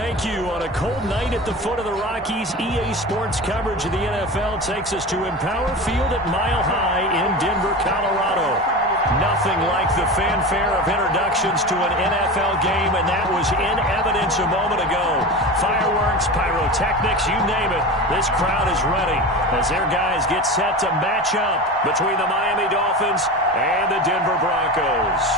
thank you. On a cold night at the foot of the Rockies, EA Sports coverage of the NFL takes us to Empower Field at Mile High in Denver, Colorado. Nothing like the fanfare of introductions to an NFL game, and that was in evidence a moment ago. Fireworks, pyrotechnics, you name it. This crowd is ready as their guys get set to match up between the Miami Dolphins and the Denver Broncos.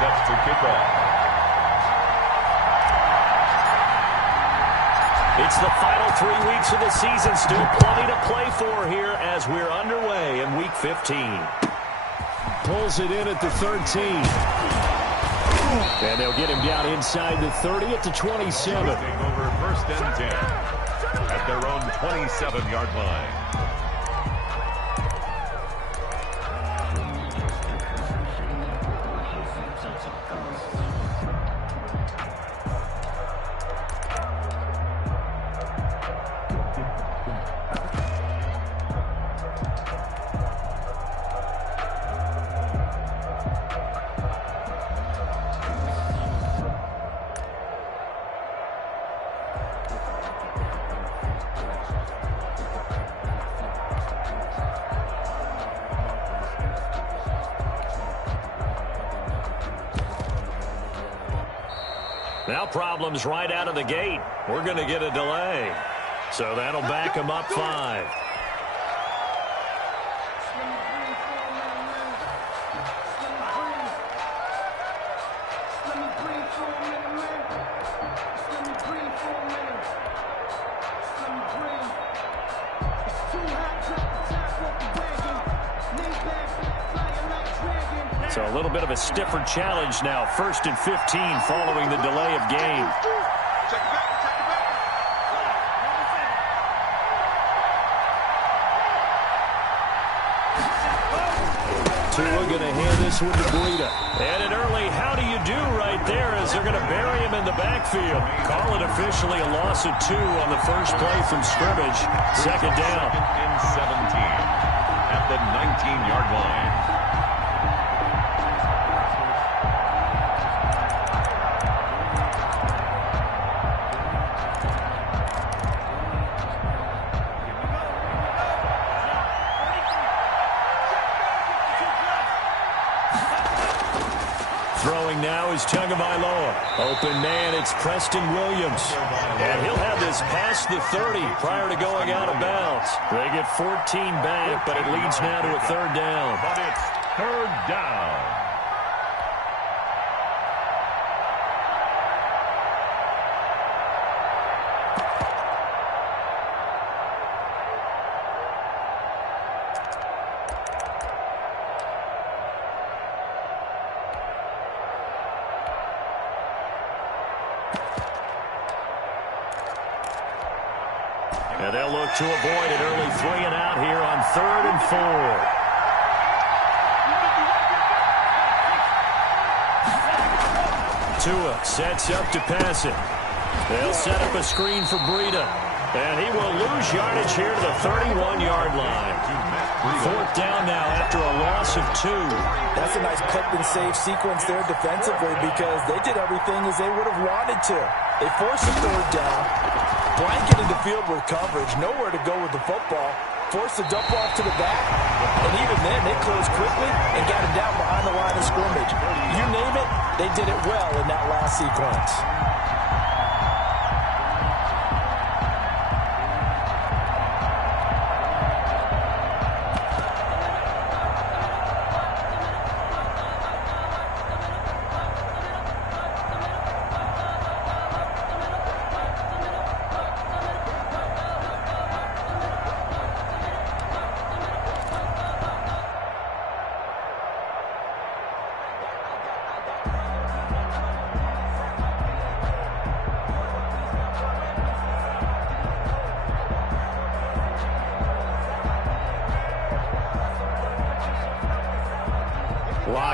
Set to kick off. It's the final 3 weeks of the season. Still plenty to play for here as we're underway in Week 15. Pulls it in at the 13. And they'll get him down inside the 30 at the 27. Taking over first and 10 at their own 27-yard line. Now problems right out of the gate. We're going to get a delay. So that'll back them up 5. So a little bit of a stiffer challenge now. 1st and 15 following the delay of game. Tua going to hand this one to Breida. And an early how do you do right there as they're going to bury him in the backfield. Call it officially a loss of 2 on the first play from scrimmage. Second down. 2nd and 17 at the 19-yard line. Throwing now is Tagovailoa. Open man, it's Preston Williams. And he'll have this past the 30 prior to going out of bounds. They get 14 back, but it leads now to a 3rd down. But it's 3rd down. And they'll look to avoid an early 3 and out here on 3rd and 4. Tua sets up to pass it. They'll set up a screen for Breida. And he will lose yardage here to the 31-yard line. 4th down now after a loss of 2. That's a nice clip and save sequence there defensively because they did everything as they would have wanted to. They forced a 3rd down, blanketed the field with coverage, nowhere to go with the football, forced the dump off to the back, and even then they closed quickly and got him down behind the line of scrimmage. You name it, they did it well in that last sequence.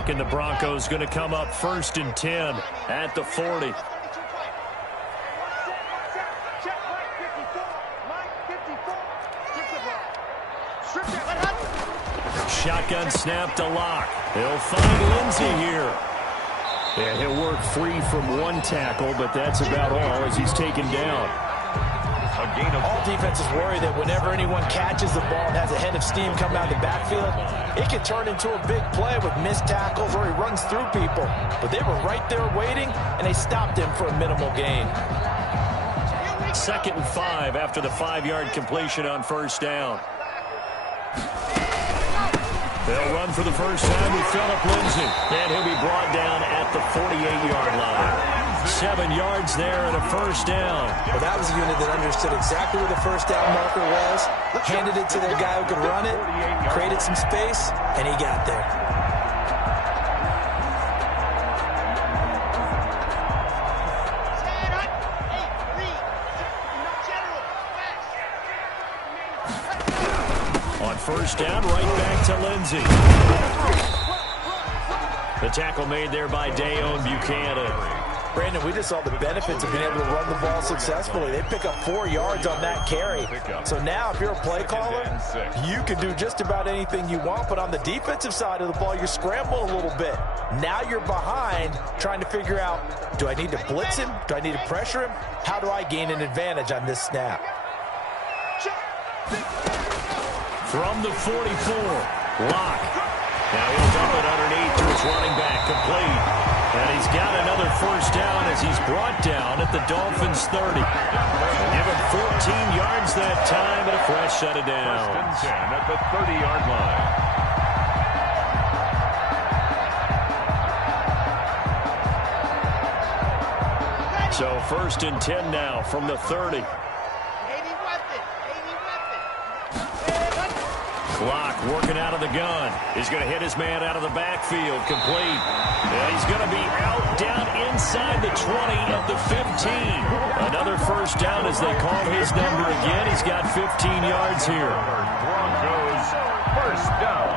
And the Broncos going to come up 1st and 10 at the 40. Shotgun snap to Locke. He'll find Lindsey here. And he'll work free from one tackle, but that's about all as he's taken down. All defenses worry that whenever anyone catches the ball and has a head of steam coming out of the backfield, it can turn into a big play with missed tackles or he runs through people. But they were right there waiting, and they stopped him for a minimal gain. 2nd and 5 after the 5-yard completion on first down. They'll run for the first time with Phillip Lindsay. And he'll be brought down at the 48-yard line. 7 yards there and a first down. Well, that was a unit that understood exactly where the first down marker was, handed it to their guy who could run it, created some space, and he got there. On first down, right back to Lindsay. The tackle made there by Dayon Buchanan. Brandon, we just saw the benefits of being able to run the ball successfully. They pick up 4 yards on that carry. So now if you're a play caller, you can do just about anything you want. But on the defensive side of the ball, you're scrambling a little bit. Now you're behind trying to figure out, do I need to blitz him? Do I need to pressure him? How do I gain an advantage on this snap? From the 44, Locke. Now he'll dump it underneath to his running back, complete. And he's got another first down as he's brought down at the Dolphins' 30. Give him 14 yards that time and a fresh set of downs. 1st and 10 at the 30-yard line. So 1st and 10 now from the 30. Clock working out of the gun. He's going to hit his man out of the backfield. Complete. And he's going to be out down inside the 20 of the 15. Another first down as they call his number again. He's got 15 yards here. Broncos first down.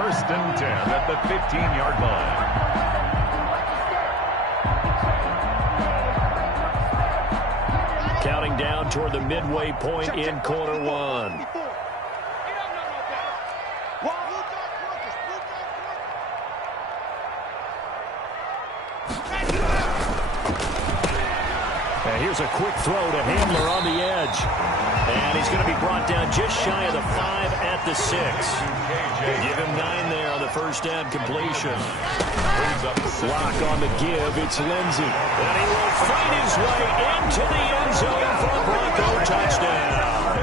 1st and 10 at the 15-yard line. Counting down toward the midway point in quarter one. Here's a quick throw to Handler on the edge. And he's going to be brought down just shy of the 5 at the 6. Give him 9 there on the first down completion. Block on the give. It's Lindsey. And he will fight his way into the end zone for a Bronco touchdown.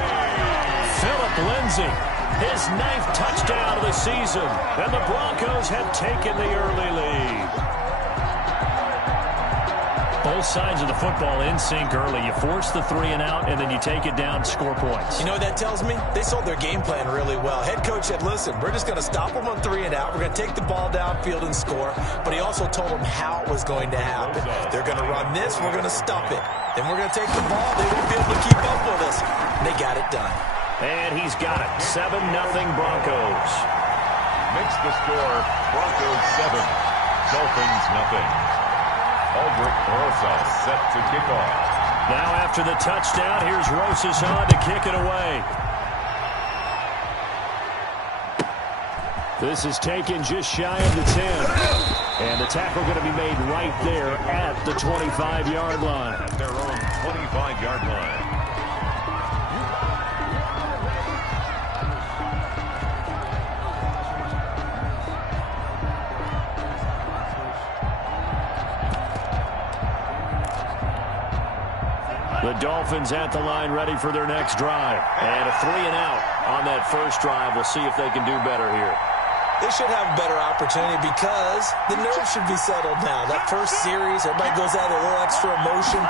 Phillip Lindsay, his 9th touchdown of the season. And the Broncos have taken the early lead. Both sides of the football in sync early. You force the 3 and out, and then you take it down, score points. You know what that tells me? They sold their game plan really well. Head coach said, listen, we're just going to stop them on 3 and out. We're going to take the ball downfield and score. But he also told them how it was going to happen. They're going to run this. We're going to stop it. Then we're going to take the ball. They won't be able to keep up with us. And they got it done. And he's got it. 7-0 Broncos. Makes the score Broncos 7, Dolphins nothing. Aldrich Rosas set to kick off. Now after the touchdown, here's Rosas on to kick it away. This is taken just shy of the 10. And the tackle going to be made right there at the 25-yard line. At their own 25-yard line. The Dolphins at the line ready for their next drive. And a 3 and out on that first drive. We'll see if they can do better here. They should have a better opportunity because the nerves should be settled now. That first series, everybody goes out with a little extra emotion.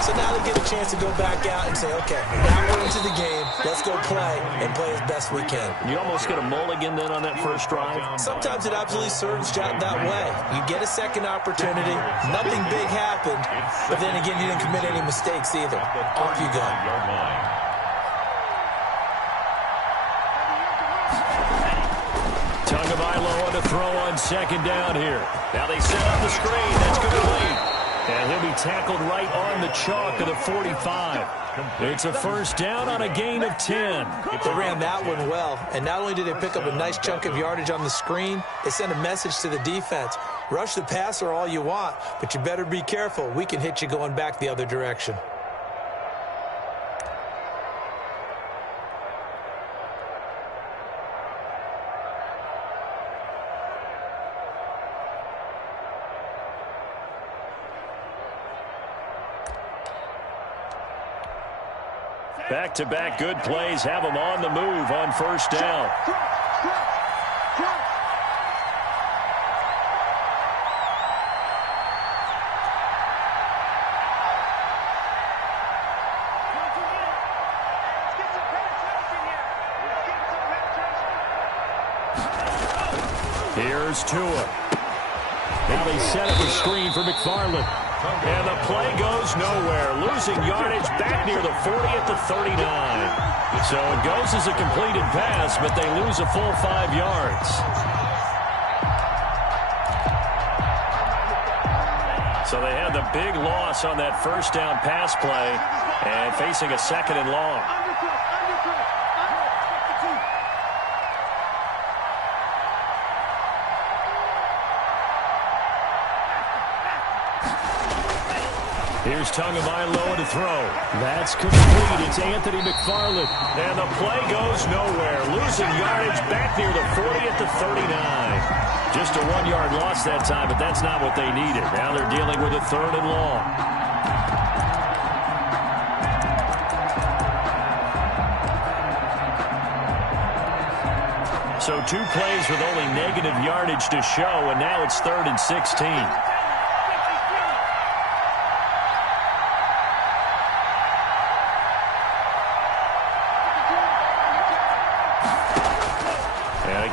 So now they get a chance to go back out and say, okay, now we're into the game. Let's go play and play as best we can. You almost get a mulligan then on that first drive? Sometimes it absolutely serves that way. You get a second opportunity. Nothing big happened. But then again, you didn't commit any mistakes either. Off you go. Tagovailoa to throw on second down here. Now they set up the screen. That's going to lead. And he'll be tackled right on the chalk of the 45. It's a first down on a gain of 10. They ran that one well, and not only did they pick up a nice chunk of yardage on the screen, they sent a message to the defense. Rush the passer all you want, but you better be careful. We can hit you going back the other direction. Back-to-back good plays have them on the move on first down. Here's Tua. Now they set up a screen for McFarland. And the play goes nowhere. Losing yardage back near the 40 at the 39. So it goes as a completed pass, but they lose a full 5 yards. So they had the big loss on that first down pass play and facing a second and long. Here's Tagovailoa to throw. That's complete. It's Anthony McFarland. And the play goes nowhere. Losing yardage back near the 40 at the 39. Just a 1-yard loss that time, but that's not what they needed. Now they're dealing with a third and long. So 2 plays with only negative yardage to show, and now it's 3rd and 16.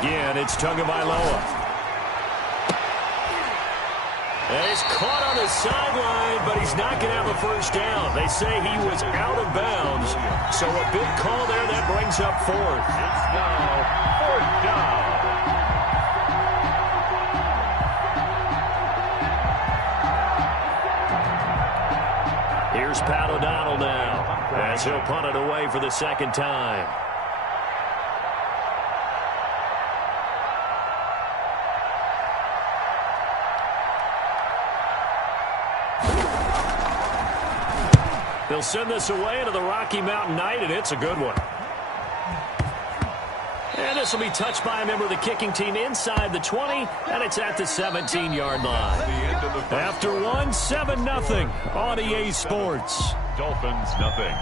Again, it's Tagovailoa. And he's caught on the sideline, but he's not going to have a first down. They say he was out of bounds. So a big call there that brings up 4th. It's now 4th down. Here's Pat O'Donnell now, as he'll punt it away for the second time. They'll send this away into the Rocky Mountain Night, and it's a good one. And this will be touched by a member of the kicking team inside the 20, and it's at the 17-yard line. After 1, 7-0 on EA Sports. Dolphins, nothing.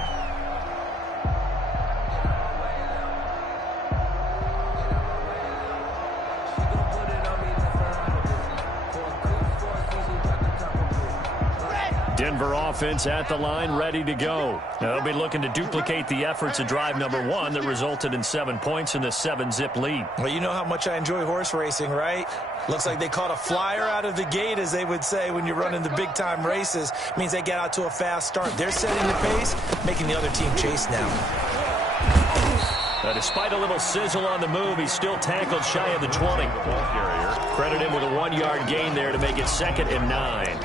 Denver offense at the line, ready to go. Now they'll be looking to duplicate the efforts of drive number 1 that resulted in 7 points in the 7-zip lead. Well, you know how much I enjoy horse racing, right? Looks like they caught a flyer out of the gate, as they would say when you're running the big-time races. Means they get out to a fast start. They're setting the pace, making the other team chase now. Despite a little sizzle on the move, he's still tackled shy of the 20. Credit him with a 1-yard gain there to make it 2nd and 9.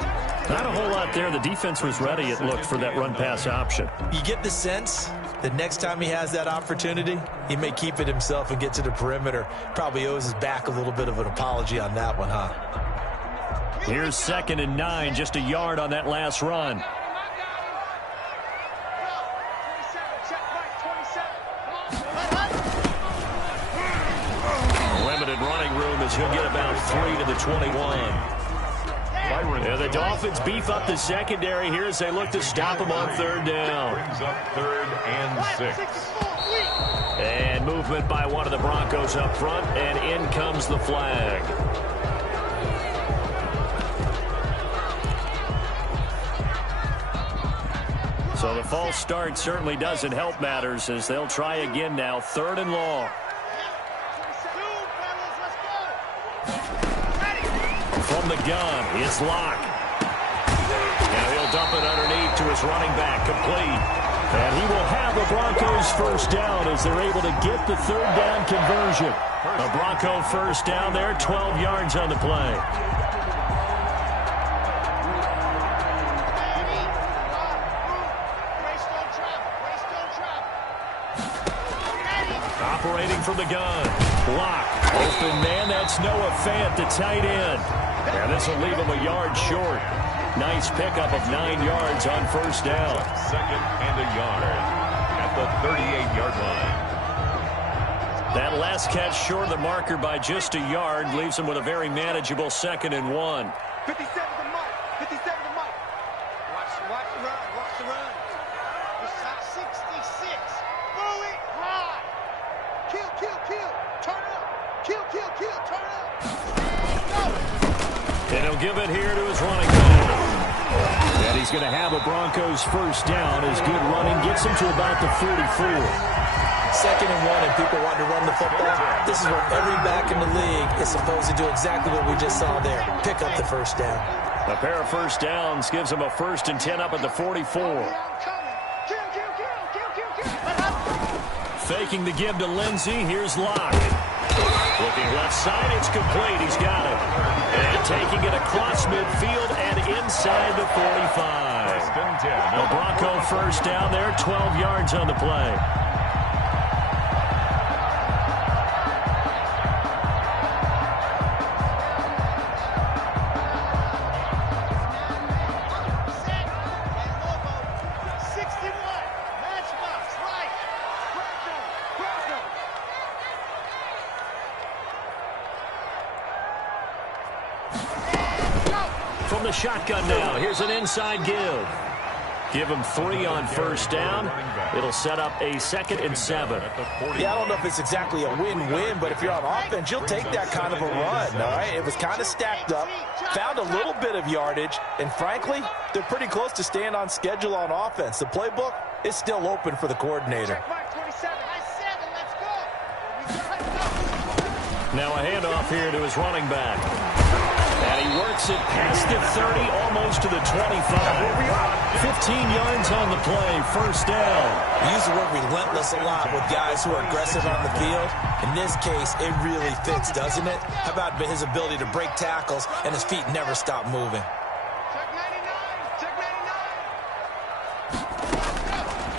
Not a whole lot there. The defense was ready, it looked, for that run-pass option. You get the sense that next time he has that opportunity, he may keep it himself and get to the perimeter. Probably owes his back a little bit of an apology on that one, huh? Here's 2nd and 9, just a yard on that last run. Limited running room as he'll get about 3 to the 21. Yeah, the Dolphins beef up the secondary here as they look to stop him on 3rd down. Brings up 3rd and 6. And movement by one of the Broncos up front, and in comes the flag. So the false start certainly doesn't help matters as they'll try again now, 3rd and long. From the gun, it's Locke. Now he'll dump it underneath to his running back, complete. And he will have the Broncos first down as they're able to get the 3rd down conversion. A Bronco first down there, 12 yards on the play. Operating from the gun. Block. Open man. That's Noah Fant, the tight end. And this will leave him a yard short. Nice pickup of 9 yards on first down. Second and a yard at the 38-yard line. That last catch short of the marker by just a yard leaves him with a very manageable 2nd and 1. 57 to Mike. 57 to Mike. Watch the run. Watch the run. This shot 66. Throw it high. Kill. Turn it up. Kill. Turn it up. Go. And he'll give it here to his running back. And he's going to have a Broncos first down. His good running gets him to about the 44. 2nd and 1 and people want to run the football. This is what every back in the league is supposed to do, exactly what we just saw there. Pick up the first down. A pair of first downs gives him a 1st and 10 up at the 44. Faking the give to Lindsey. Here's Locke. Looking left side. It's complete. He's got it. And taking it across midfield and inside the 45. A Bronco first down there. 12 yards on the play. From the shotgun now, here's an inside give. Give him 3 on first down. It'll set up a 2nd and 7. Yeah, I don't know if it's exactly a win-win, but if you're on offense, you'll take that kind of a run, all right? It was kind of stacked up, found a little bit of yardage, and frankly, they're pretty close to staying on schedule on offense. The playbook is still open for the coordinator. Now a handoff here to his running back. And he works it past the 30, almost to the 25. 15 yards on the play, first down. We use the word relentless a lot with guys who are aggressive on the field. In this case, it really fits, doesn't it? How about his ability to break tackles and his feet never stop moving?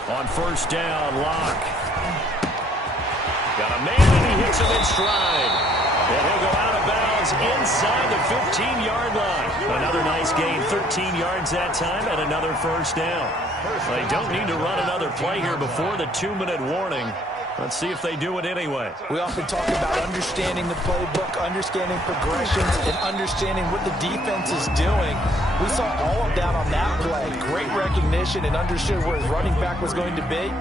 On first down, Locke. Got a man and he hits him in stride. And he'll go out of bounds inside the 15-yard line. Another nice gain, 13 yards that time, and another first down. They don't need to run another play here before the 2-minute warning. Let's see if they do it anyway. We often talk about understanding the playbook, understanding progressions, and understanding what the defense is doing. We saw all of that on that play. Great recognition and understood where his running back was going to be.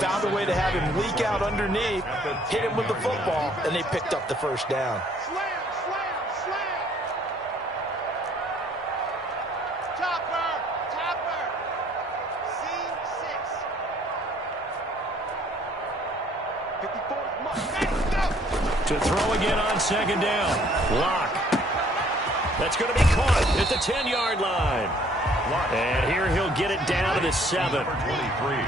Found a way to have him leak out underneath, hit him with the football, and they picked up the first down. Slam. Topper. Seam 6. 54. To throw again on second down. Locke. That's going to be caught at the 10-yard line. And here he'll get it down to the 7.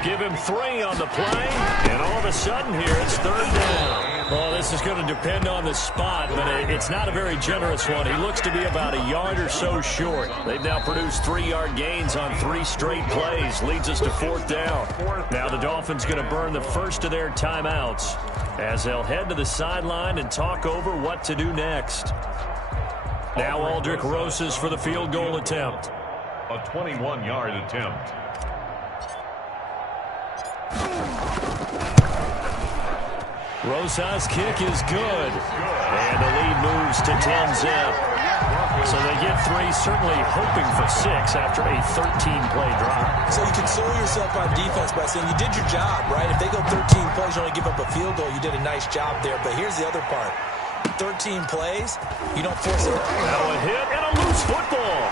Give him 3 on the play. And all of a sudden here it's third down. Well, this is going to depend on the spot, but it's not a very generous one. He looks to be about a yard or so short. They've now produced 3-yard gains on 3 straight plays. Leads us to fourth down. Now the Dolphins going to burn the first of their timeouts as they'll head to the sideline and talk over what to do next. Now Aldrick Rosas for the field goal attempt. A 21-yard attempt. Rosas' kick is good. And the lead moves to 10-zip. So they get 3, certainly hoping for 6 after a 13-play drive. So you console yourself on defense by saying you did your job, right? If they go 13 plays, you only give up a field goal, you did a nice job there. But here's the other part. 13 plays, you don't force it. Now a hit and a loose football.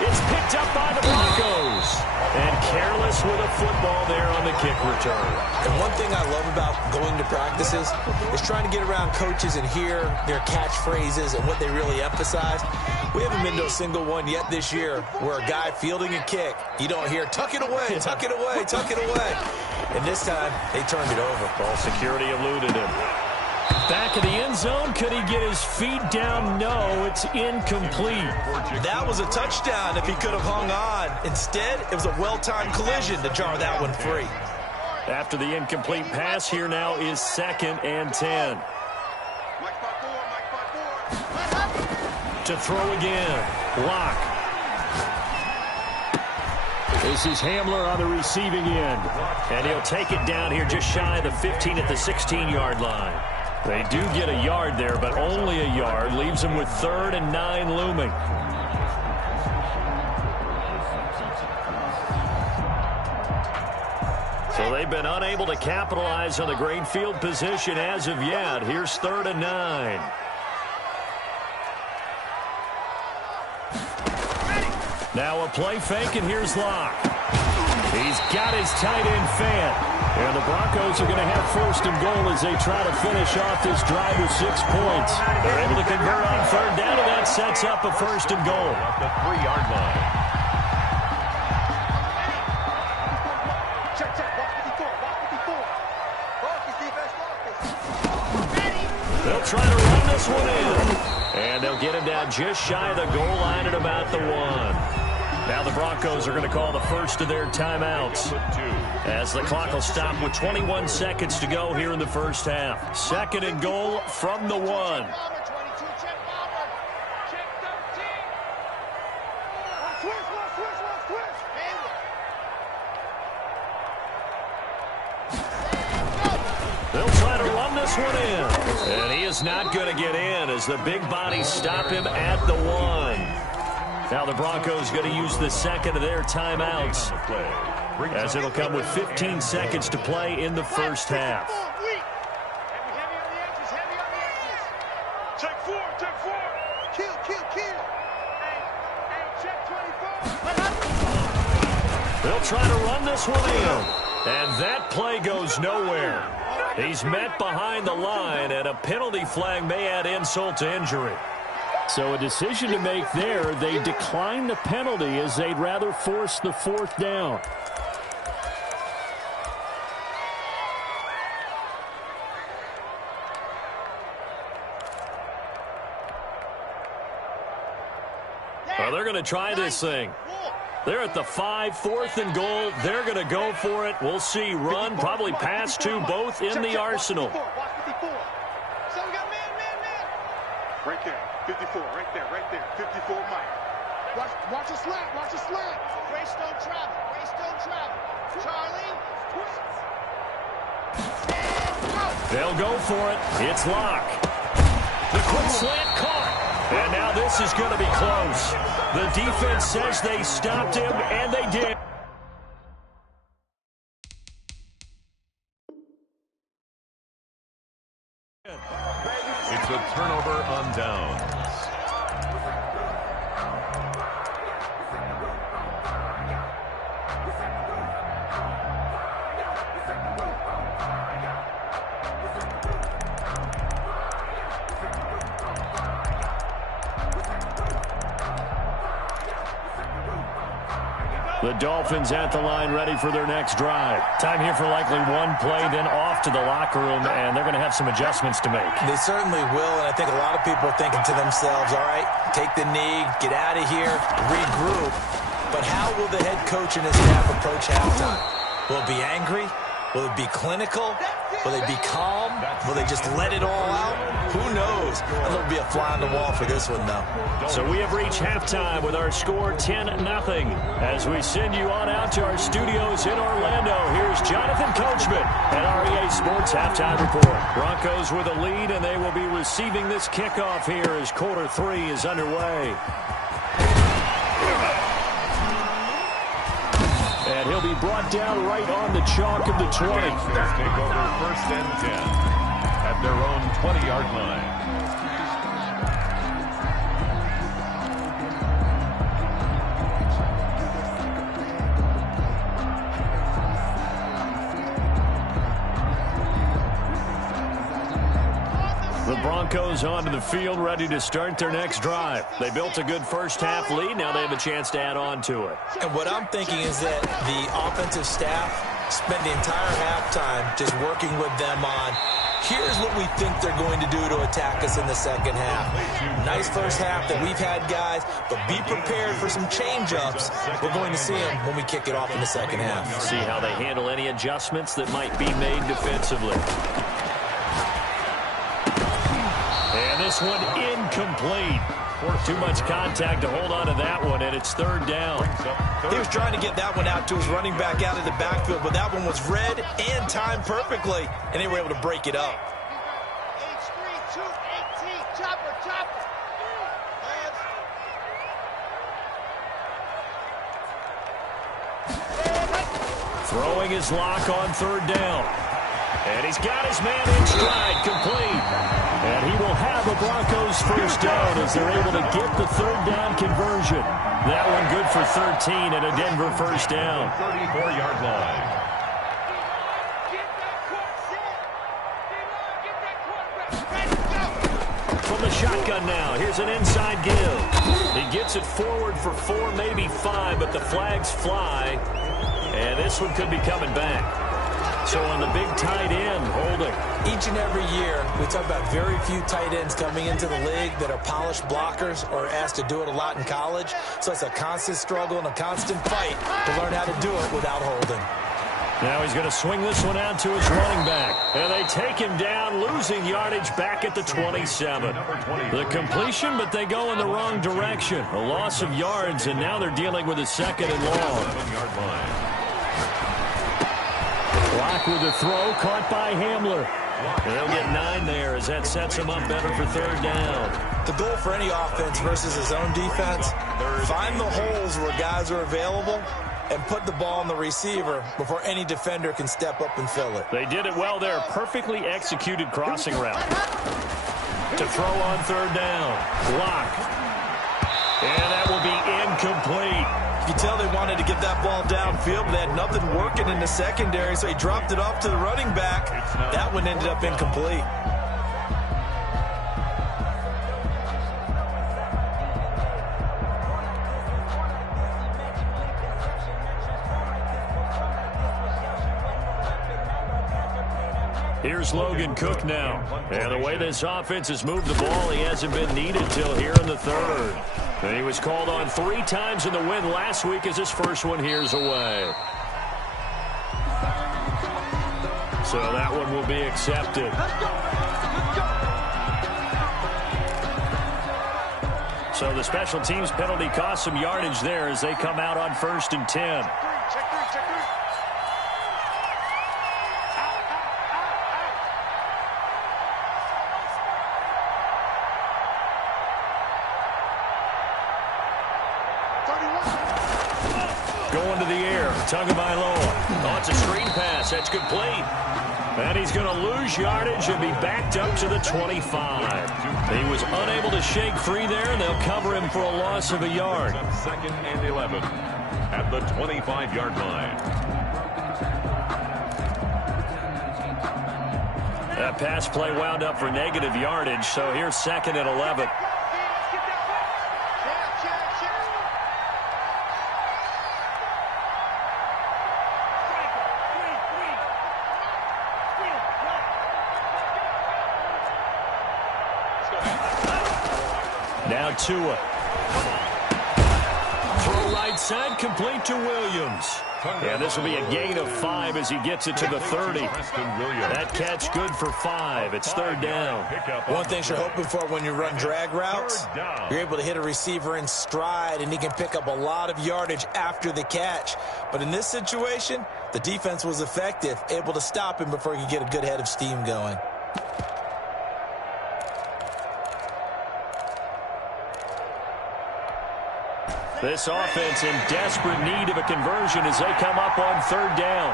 It's picked up by the Broncos. And careless with a football there on the kick return. And one thing I love about going to practices is trying to get around coaches and hear their catchphrases and what they really emphasize. We haven't been to a single one yet this year where a guy fielding a kick, you don't hear, tuck it away, tuck it away, tuck it away. And this time, they turned it over. Ball security eluded him. Back of the end zone. Could he get his feet down? No, it's incomplete. That was a touchdown if he could have hung on. Instead, it was a well-timed collision to jar that one free. After the incomplete pass, here now is 2nd and 10. To throw again. Lock. This is Hamler on the receiving end. And he'll take it down here just shy of the 15 at the 16-yard line. They do get a yard there, but only a yard. Leaves them with 3rd and 9 looming. So they've been unable to capitalize on the great field position as of yet. Here's 3rd and 9. Now a play fake, and here's Locke. He's got his tight end fan. And the Broncos are going to have 1st and goal as they try to finish off this drive with 6 points. They're able to convert on 3rd down, and that sets up a 1st and goal. At the 3-yard line. Check. Walk 54. Focus, defense, focus. They'll try to run this one in. And they'll get him down just shy of the goal line at about the 1. Now the Broncos are going to call the first of their timeouts as the clock will stop with 21 seconds to go here in the first half. 2nd and goal from the 1. Check 13. Switch. They'll try to run this one in. And he is not going to get in as the big bodies stop him at the 1. Now the Broncos going to use the 2nd of their timeouts as it'll come with 15 seconds to play in the first half. Check 4. Kill. Check 24. They'll try to run this one in. And that play goes nowhere. He's met behind the line, and a penalty flag may add insult to injury. So a decision to make there. They decline the penalty as they'd rather force the 4th down. Well, they're going to try this thing. They're at the 5, 4th and goal. They're going to go for it. We'll see run, probably pass to both in the arsenal. So we got man. Right there. 54, right there. 54, Mike. Watch a slant. Race don't travel. Charlie, twist. And go. They'll go for it. It's Locke. The quick slant caught. And now this is going to be close. The defense says they stopped him, and they did. It's a turnover on downs. The Dolphins at the line ready for their next drive. Time here for likely one play, then off to the locker room, and they're going to have some adjustments to make. They certainly will, and I think a lot of people are thinking to themselves, all right, take the knee, get out of here, regroup. But how will the head coach and his staff approach halftime? Will it be angry? Will it be clinical? Will they be calm? Will they just let it all out? Who knows? It'll be a fly on the wall for this one, though. So we have reached halftime with our score 10-0. As we send you on out to our studios in Orlando, here's Jonathan Coachman at our EA Sports Halftime Report. Broncos with a lead, and they will be receiving this kickoff here as quarter 3 is underway. And he'll be brought down right on the chalk of the 20. They'll take over 1st and 10 at their own 20-yard line. The Broncos onto the field, ready to start their next drive. They built a good first-half lead. Now they have a chance to add on to it. And what I'm thinking is that the offensive staff spent the entire halftime just working with them on Here's what we think they're going to do to attack us in the second half. Nice first half that we've had, guys, but be prepared for some change-ups. We're going to see them when we kick it off in the second half. See how they handle any adjustments that might be made defensively. And this one incomplete. Too much contact to hold on to that one, and it's third down. He was trying to get that one out to his running back out of the backfield, but that one was read and timed perfectly, and they were able to break it up. Throwing his lock on third down. And he's got his man in stride, complete. And he will have a Broncos first down as they're able to get the third down conversion. That one good for 13 and a Denver first down. 34-yard line. From the shotgun now, here's an inside give. He gets it forward for 4, maybe 5, but the flags fly. And this one could be coming back. So on the big tight end, holding. Each and every year, we talk about very few tight ends coming into the league that are polished blockers or asked to do it a lot in college. So it's a constant struggle and a constant fight to learn how to do it without holding. Now he's going to swing this one out to his running back. And they take him down, losing yardage back at the 27. The completion, but they go in the wrong direction. A loss of yards, and now they're dealing with a second and long. Block with a throw, caught by Hamler. They'll get 9 there as that sets him up better for third down. The goal for any offense versus his own defense, find the holes where guys are available and put the ball on the receiver before any defender can step up and fill it. They did it well there. Perfectly executed crossing route. To throw on third down. Block. And that will be incomplete. You can tell they wanted to get that ball downfield, but they had nothing working in the secondary, so he dropped it off to the running back. That one ended up incomplete. Here's Logan Cook now. And the way this offense has moved the ball, he hasn't been needed till here in the third. And he was called on 3 times in the win last week as his first one here's away. So that one will be accepted. So the special teams penalty cost some yardage there as they come out on 1st and 10. Going to the air, Tagovailoa. Oh, it's a screen pass. That's complete. And he's going to lose yardage and be backed up to the 25. He was unable to shake free there, and they'll cover him for a loss of a yard. 2nd and 11 at the 25-yard line. That pass play wound up for negative yardage, so here's 2nd and 11. Now Tua. Throw right side, complete to Williams. And this will be a gain of 5 as he gets it to the 30. That catch good for 5. It's third down. One thing you're hoping for when you run drag routes, you're able to hit a receiver in stride, and he can pick up a lot of yardage after the catch. But in this situation, the defense was effective, able to stop him before he could get a good head of steam going. This offense in desperate need of a conversion as they come up on third down.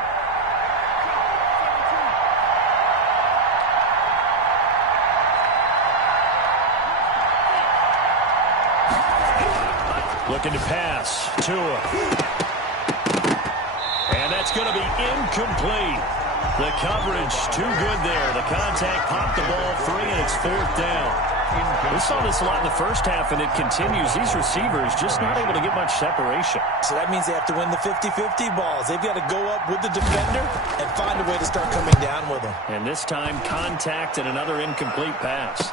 Looking to pass. Tua. And that's going to be incomplete. The coverage too good there. The contact popped the ball free, and it's 4th down. We saw this a lot in the first half, and it continues. These receivers just not able to get much separation. So that means they have to win the 50-50 balls. They've got to go up with the defender and find a way to start coming down with them. And this time, contact and another incomplete pass.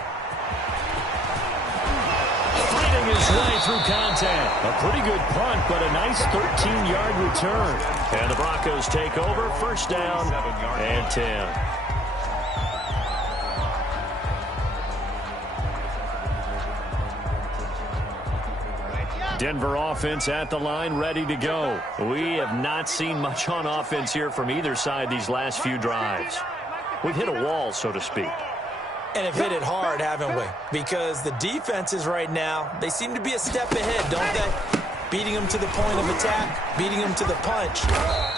Fighting his way through contact. A pretty good punt, but a nice 13-yard return. And the Broncos take over, first down and 10. Denver offense at the line, ready to go. We have not seen much on offense here from either side these last few drives. We've hit a wall, so to speak. And have hit it hard, haven't we? Because the defenses right now, they seem to be a step ahead, don't they? Beating them to the point of attack, beating them to the punch.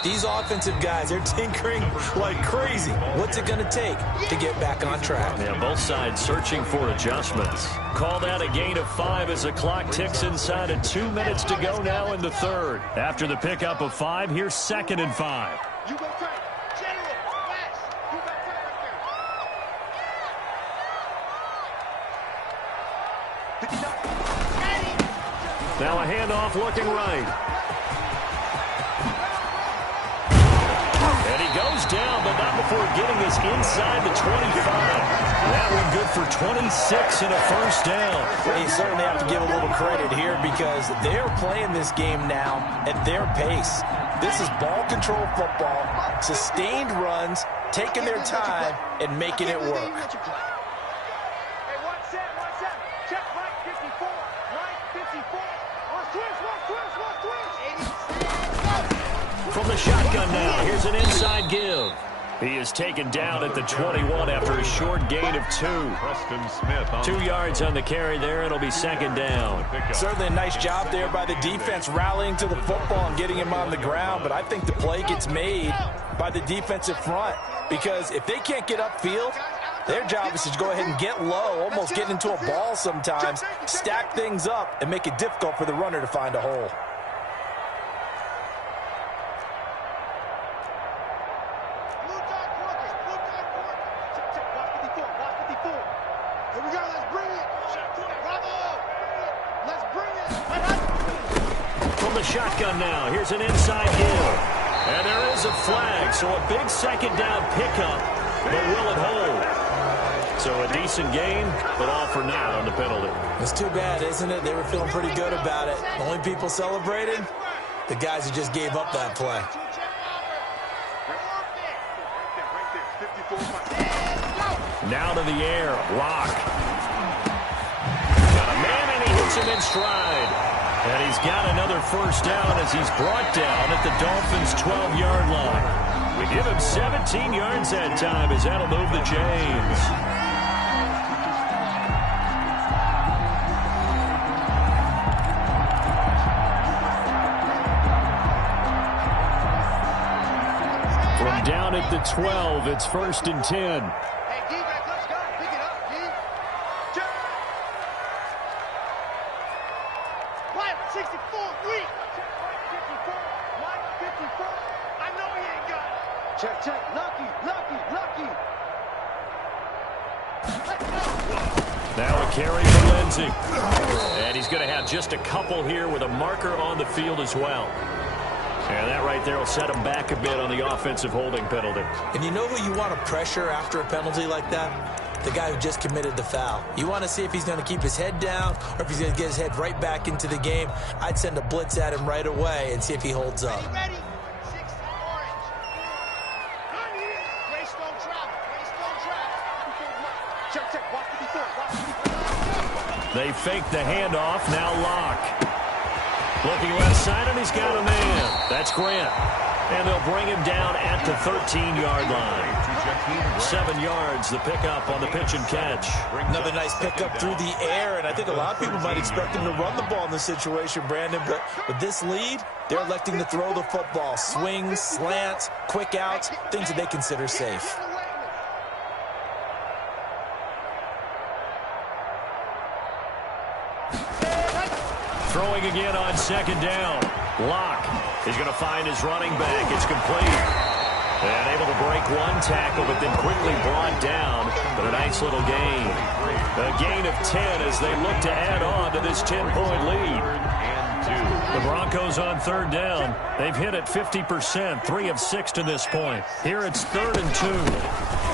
These offensive guys, they're tinkering like crazy. What's it going to take to get back on track? Yeah, both sides searching for adjustments. Called out a gain of 5 as the clock ticks inside of 2 minutes to go now in the third. After the pickup of 5, here's 2nd and 5. You go tight. General, West. You go tight right there. Now a handoff looking right. And he goes down, but not before getting us inside the 25. That one good for 26 and a first down. You certainly have to give a little credit here because they're playing this game now at their pace. This is ball control football, sustained runs, taking their time, and making it work. Hey, one set. Check right 54. Right 54. One twist. From the shotgun now, here's an inside give. He is taken down at the 21 after a short gain of 2. Preston Smith. 2 yards on the carry there. It'll be 2nd down. Certainly a nice job there by the defense rallying to the football and getting him on the ground, but I think the play gets made by the defensive front because if they can't get upfield, their job is to go ahead and get low, almost get into a ball sometimes, stack things up, and make it difficult for the runner to find a hole. Shotgun now. Here's an inside give. And there is a flag, so a big 2nd down pickup, but will it hold? So a decent gain, but all for now on the penalty. It's too bad, isn't it? They were feeling pretty good about it. The only people celebrating, the guys who just gave up that play. Now to the air. Lock. Got a man, and he hits him in stride. And he's got another first down as he's brought down at the Dolphins' 12-yard line. We give him 17 yards that time as that'll move the chains. From down at the 12, it's 1st and 10. Check. Lucky. Now a carry for Lindsey. And he's going to have just a couple here with a marker on the field as well. And that right there will set him back a bit on the offensive holding penalty. And you know who you want to pressure after a penalty like that? The guy who just committed the foul. You want to see if he's going to keep his head down or if he's going to get his head right back into the game. I'd send a blitz at him right away and see if he holds up. Ready? 60 orange. Grace don't travel. Check. Watch 54. They fake the handoff. Now Locke. Looking left side, and he's got a man. That's Grant. And they'll bring him down at the 13-yard line. 7 yards, the pickup on the pitch and catch. Another nice pickup through the air, and I think a lot of people might expect him to run the ball in this situation, Brandon, but with this lead, they're electing to throw the football. Swings, slants, quick outs, things that they consider safe. Throwing again on 2nd down. Locke is going to find his running back. It's complete. And able to break one tackle, but then quickly brought down. But a nice little gain. A gain of 10 as they look to add on to this 10-point lead. The Broncos on third down. They've hit it 50%, 3 of 6 to this point. Here it's 3rd and 2.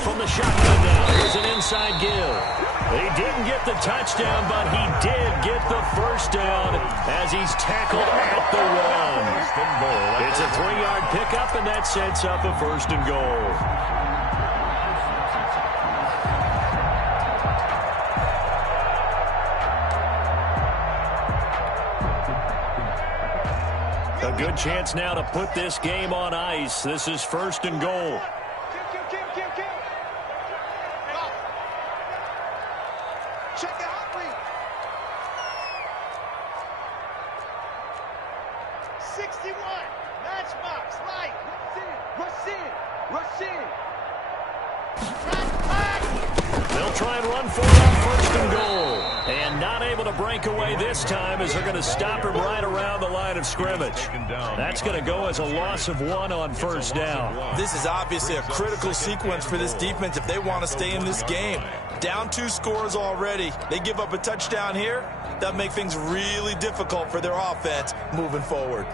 From the shotgun now, here's an inside give. He didn't get the touchdown, but he did get the first down as he's tackled at the 1. It's a 3-yard pickup, and that sets up a 1st and goal. A good chance now to put this game on ice. This is 1st and goal. Check the hot read. 61. Matchbox. Light. Rush in. They'll try and run for it on 1st and goal. And not able to break away this time as they're going to stop him right around the line of scrimmage. That's going to go as a loss of 1 on 1st down. This is obviously a critical sequence for this defense if they want to stay in this game. Down 2 scores already. They give up a touchdown here. That'll make things really difficult for their offense moving forward.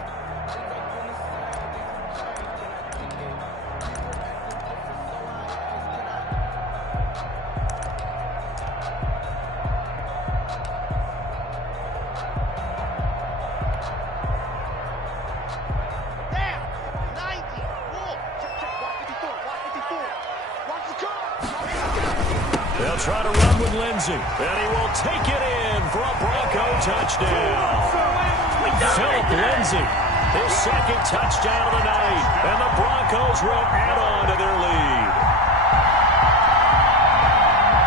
They'll try to run with Lindsey, and he will take it in for a Bronco touchdown. Philip Lindsey, his 2nd touchdown of the night, and the Broncos will add on to their lead.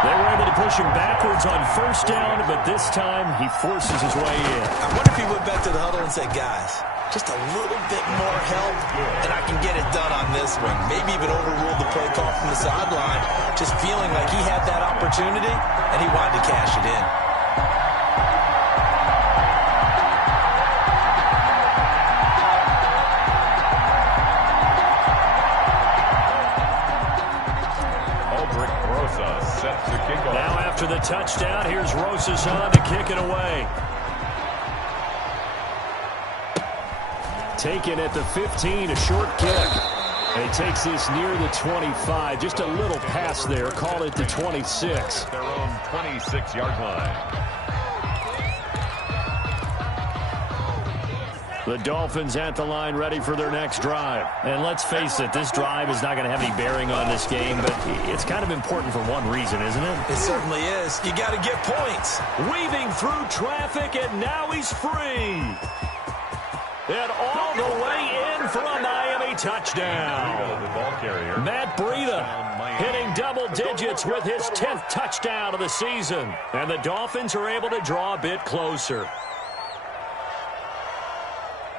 They were able to push him backwards on 1st down, but this time he forces his way in. I wonder if he went back to the huddle and said, guys, just a little bit more help, and I can get it done on this one. Maybe even overruled the play call from the sideline, just feeling like he had that opportunity, and he wanted to cash it in. Set to kick off. Now after the touchdown, here's Rosas on to kick it away. Taken at the 15, a short kick. And he takes this near the 25. Just a little pass there. Call it the 26. Their own 26-yard line. The Dolphins at the line ready for their next drive. And let's face it, this drive is not going to have any bearing on this game, but it's kind of important for one reason, isn't it? It certainly is. You got to get points. Weaving through traffic, and now he's free. And all the way in for a Miami touchdown. The ball carrier. Matt Breida hitting double digits with his 10th touchdown of the season. And the Dolphins are able to draw a bit closer.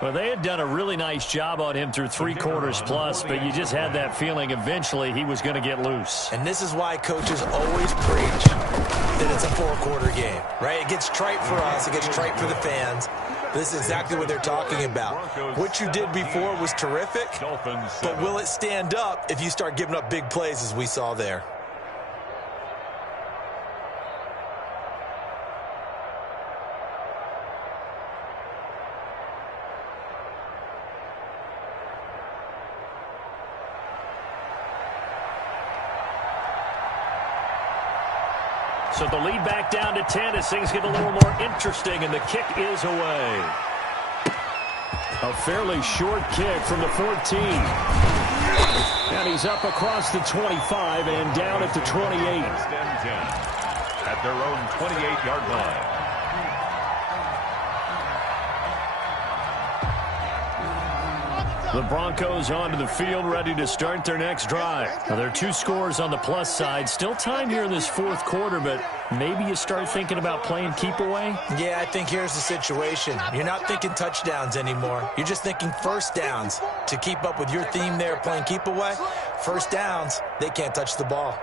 Well, they had done a really nice job on him through 3 quarters plus, but you just had that feeling eventually he was going to get loose. And this is why coaches always preach that it's a 4-quarter game, right? It gets trite for us. It gets trite for the fans. This is exactly what they're talking about. What you did before was terrific, but will it stand up if you start giving up big plays as we saw there? So the lead back down to 10 as things get a little more interesting, and the kick is away. A fairly short kick from the 14. And he's up across the 25 and down at the 28. At their own 28-yard line. The Broncos onto the field, ready to start their next drive. Now, there are 2 scores on the plus side. Still time here in this 4th quarter, but maybe you start thinking about playing keep away? Yeah, I think here's the situation. You're not thinking touchdowns anymore. You're just thinking 1st downs. To keep up with your theme there, playing keep away, 1st downs, they can't touch the ball.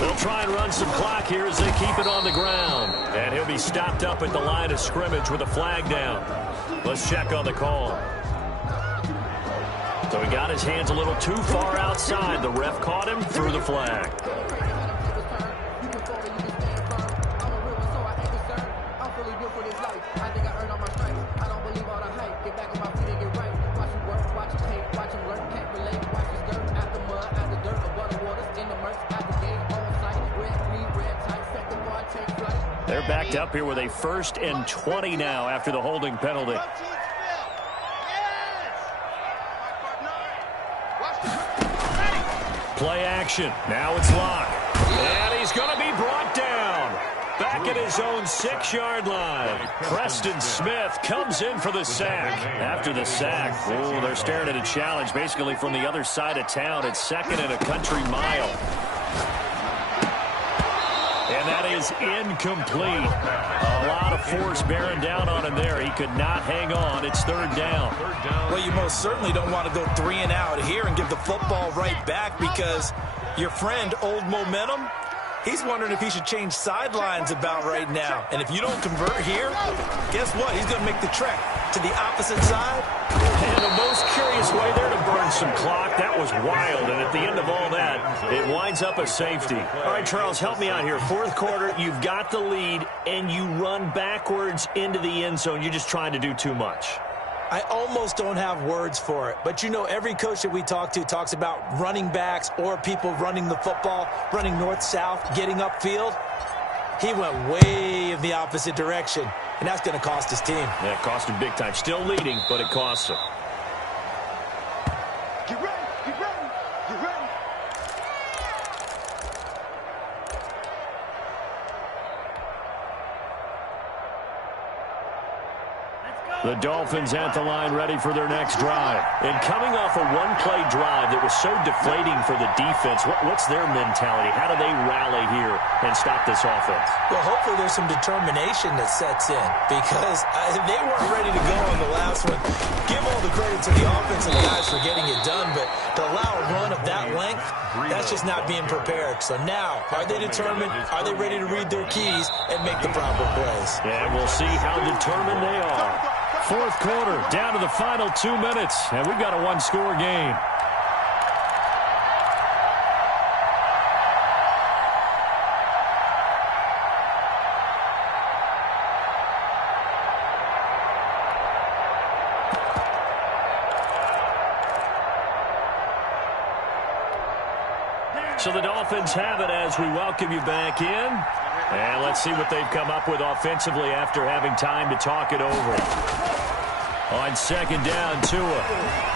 They'll try and run some clock here as they keep it on the ground. And he'll be stopped up at the line of scrimmage with a flag down. Let's check on the call. So he got his hands a little too far outside. The ref caught him through the flag. They're backed up here with a 1st and 20 now after the holding penalty. Play action. Now it's Locke. And he's going to be brought down. Back at his own 6-yard line. Preston Smith comes in for the sack. After the sack, oh, they're staring at a challenge basically from the other side of town. It's 2nd and a country mile. And that is incomplete. A lot of force bearing down on him there. He could not hang on. It's 3rd down. Well, you most certainly don't want to go 3 and out here and give the football right back because your friend, Old Momentum, he's wondering if he should change sidelines about right now. And if you don't convert here, guess what? He's going to make the trek to the opposite side. And the most curious way there to burn some clock. That was wild. And at the end of all that, it winds up a safety. All right, Charles, help me out here. 4th quarter, you've got the lead, and you run backwards into the end zone. You're just trying to do too much. I almost don't have words for it. But, you know, every coach that we talk to talks about running backs or people running the football, running north-south, getting upfield. He went way in the opposite direction, and that's going to cost his team. Yeah, it cost him big time. Still leading, but it costs him. Get ready, get ready, get ready. The Dolphins at the line ready for their next drive. And coming off a one-play drive that was so deflating for the defense, what's their mentality? How do they rally here and stop this offense? Well, hopefully there's some determination that sets in because they weren't ready to go on the last one. Give all the credit to the offensive guys for getting it done, but to allow a run of that length, that's just not being prepared. So now, are they determined? Are they ready to read their keys and make the proper plays? And we'll see how determined they are. 4th quarter, down to the final 2 minutes, and we've got a one-score game. So the Dolphins have it as we welcome you back in. And let's see what they've come up with offensively after having time to talk it over. On 2nd down, Tua.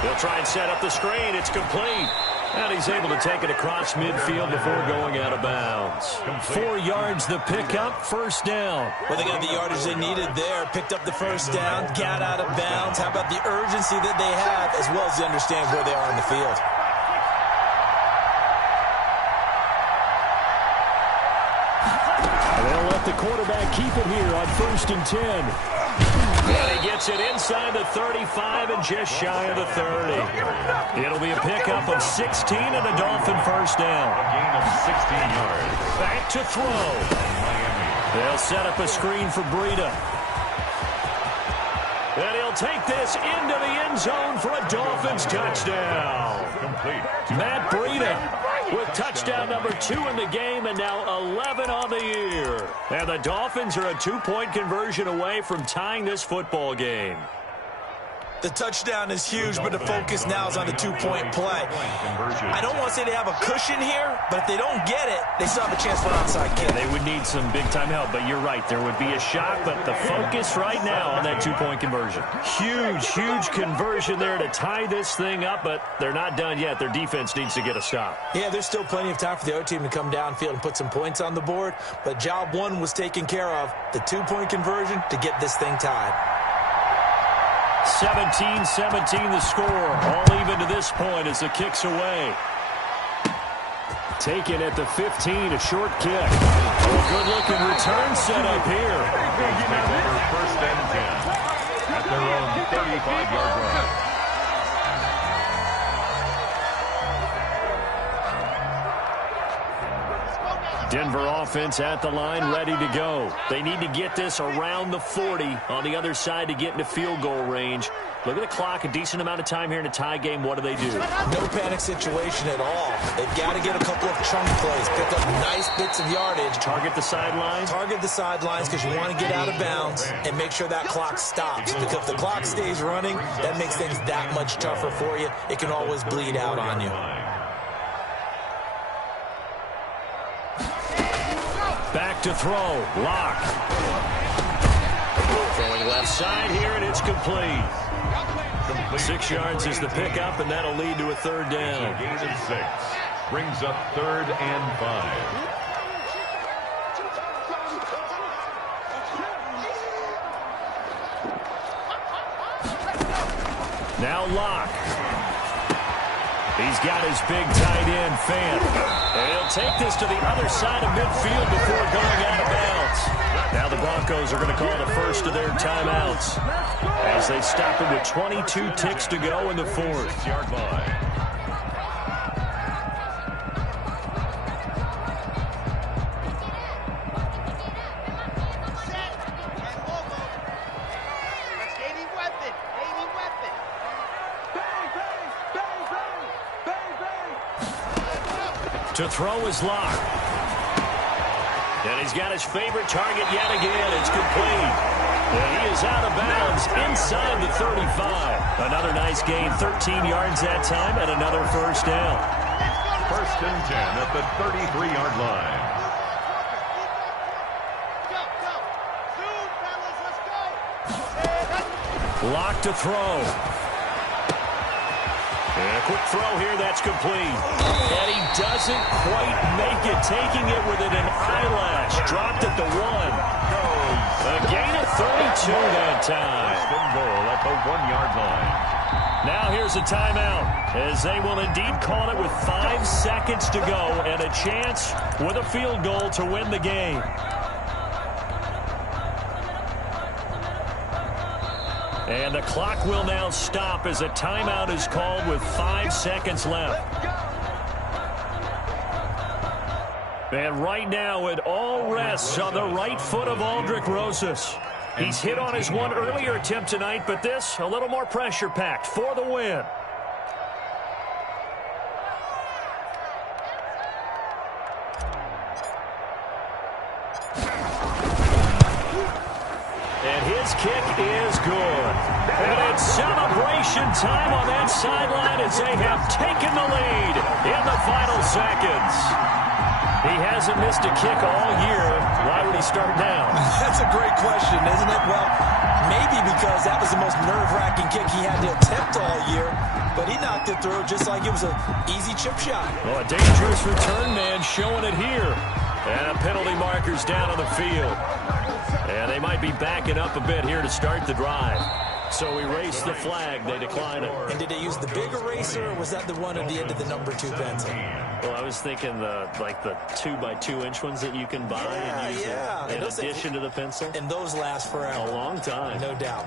He'll try and set up the screen. It's complete. And he's able to take it across midfield before going out of bounds. 4 yards the pickup, 1st down. Well, they got the yardage they needed there. Picked up the 1st down, got out of bounds. How about the urgency that they have as well as they understand where they are on the field? They'll let the quarterback keep it here on 1st and 10. And he gets it inside the 35 and just shy of the 30. It'll be a pickup of 16 and a Dolphin 1st down. A gain of 16 yards. Back to throw. They'll set up a screen for Breida. And he'll take this into the end zone for a Dolphins touchdown. Complete. Matt Breida with touchdown number 2 in the game and now 11 on the year. And the Dolphins are a 2-point conversion away from tying this football game. The touchdown is huge, but the focus now is on the 2-point play. I don't want to say they have a cushion here, but if they don't get it, they still have a chance for an onside kick. They would need some big-time help, but you're right. There would be a shot, but the focus right now on that 2-point conversion. Huge, huge conversion there to tie this thing up, but they're not done yet. Their defense needs to get a stop. Yeah, there's still plenty of time for the other team to come downfield and put some points on the board, but job 1 was taken care of. The 2-point conversion to get this thing tied. 17-17 the score. All even to this point as the kick's away. Taken at the 15, a short kick. A good-looking return set up here. 1st and 10 at their own 35-yard line. Denver offense at the line, ready to go. They need to get this around the 40 on the other side to get into field goal range. Look at the clock, a decent amount of time here in a tie game. What do they do? No panic situation at all. They've got to get a couple of chunk plays, pick up nice bits of yardage. Target the sidelines? Target the sidelines because you want to get out of bounds and make sure that clock stops. Because if the clock stays running, that makes things that much tougher for you. It can always bleed out on you. Back to throw. Lock. Throwing left side here, and it's complete. 6 yards is the pickup, and that'll lead to a third down. Gain of 6. Brings up 3rd and 5. Now Lock. He's got his big tight end, Fant. And he'll take this to the other side of midfield before going out of bounds. Now the Broncos are going to call the first of their timeouts as they stop it with 22 ticks to go in the 4th. 6-yard line. To throw is Lock. And he's got his favorite target yet again. It's complete. And he is out of bounds inside the 35. Another nice gain, 13 yards that time, and another first down. 1st and 10 at the 33-yard line. Lock to throw. And a quick throw here, that's complete. And he doesn't quite make it, taking it within an eyelash. Dropped at the 1. A gain of 32 that time. First goal at the 1-yard line. Now here's a timeout, as they will indeed call it with 5 seconds to go and a chance with a field goal to win the game. And the clock will now stop as a timeout is called with 5 seconds left. And right now it all rests on the right foot of Aldrick Rosas. He's hit on his one earlier attempt tonight, but this a little more pressure-packed for the win. And his kick is good. And it's celebration time on that sideline as they have taken the lead in the final seconds. He hasn't missed a kick all year. Why would he start now? That's a great question, isn't it? Well, maybe because that was the most nerve-wracking kick he had to attempt all year, but he knocked it through just like it was an easy chip shot. Well, a dangerous return man showing it here. And penalty markers down on the field. And they might be backing up a bit here to start the drive. So we race the flag. They decline it. And did they use the big eraser, or was that the one at the end of the number 2 pencil? Well, I was thinking the 2x2-inch ones that you can buy and use in addition to the pencil. And those last forever. A long time. No doubt.